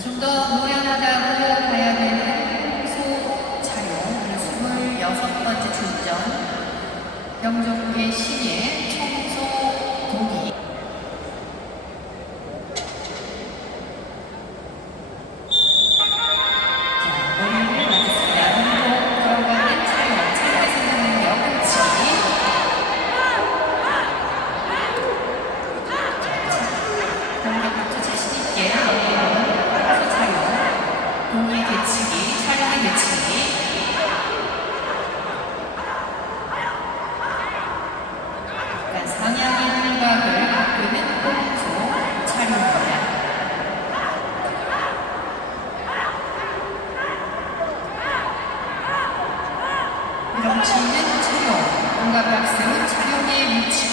좀 더 노련하다고 봐야 되는 소 자료 26번째 출전. 병정의 신예. 촬영의. 그러니까 상향의 일각을 바꾸는 공조 촬영입니다. 명치는 촬영, 공각 박스는 촬영에 묻히기.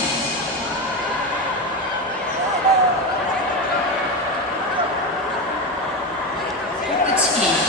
끝치기,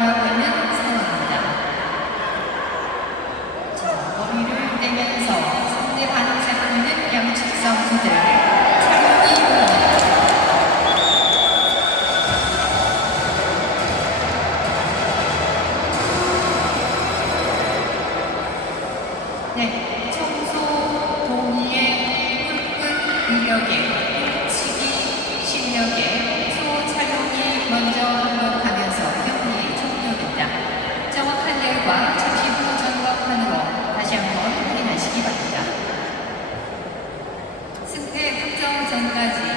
네, 청소 동의의 끈끈 인력의 치기 실력의 소 촬영이 먼저 반복하면서 경기에 종료된다. 정확한 결과 잠시 후 점검판으로 다시 한번 확인하시기 바랍니다. 승패 확정 전까지